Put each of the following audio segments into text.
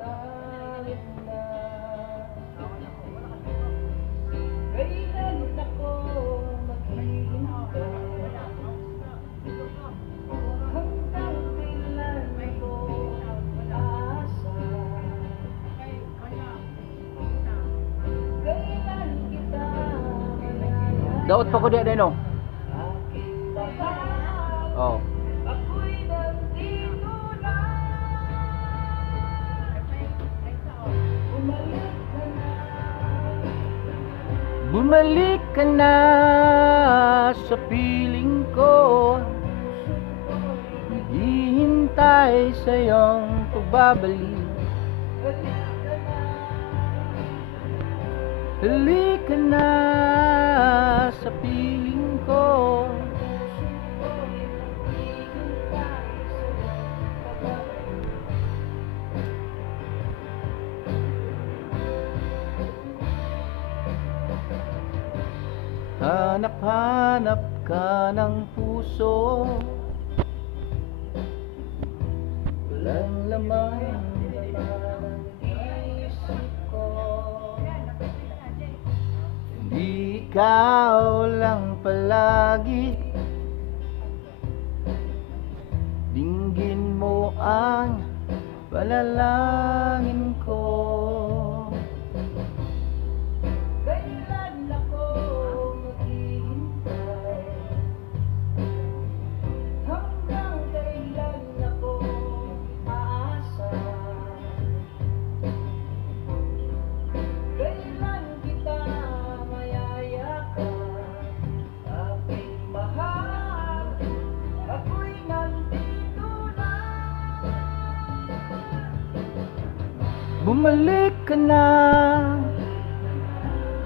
kahit na kailan ako maghihintay, hanggang kailan ako aasa, kailan kita mananayan. Daot pa ko diya din, no? Aking mahal, Oh. ako'y nandito na. Bumalik ka na. Bumalik ka na sa piling ko, naghihintay sa iyong pagbabalik. Halika na sa piling ko, hanap-hanap ka ng puso, walang laman ang isip ko. Hindi ikaw lang palagi, dinggin mo ang panalangin ko. Kailan ako maghihintay, hanggang kailan ako aasa, kailan kita mayayakap, aking mahal, ako'y nandito na. Bumalik ka na,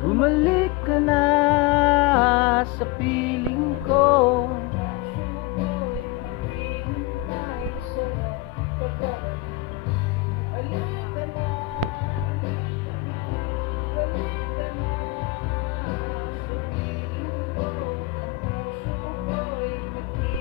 bumalik ka na sa piling ko,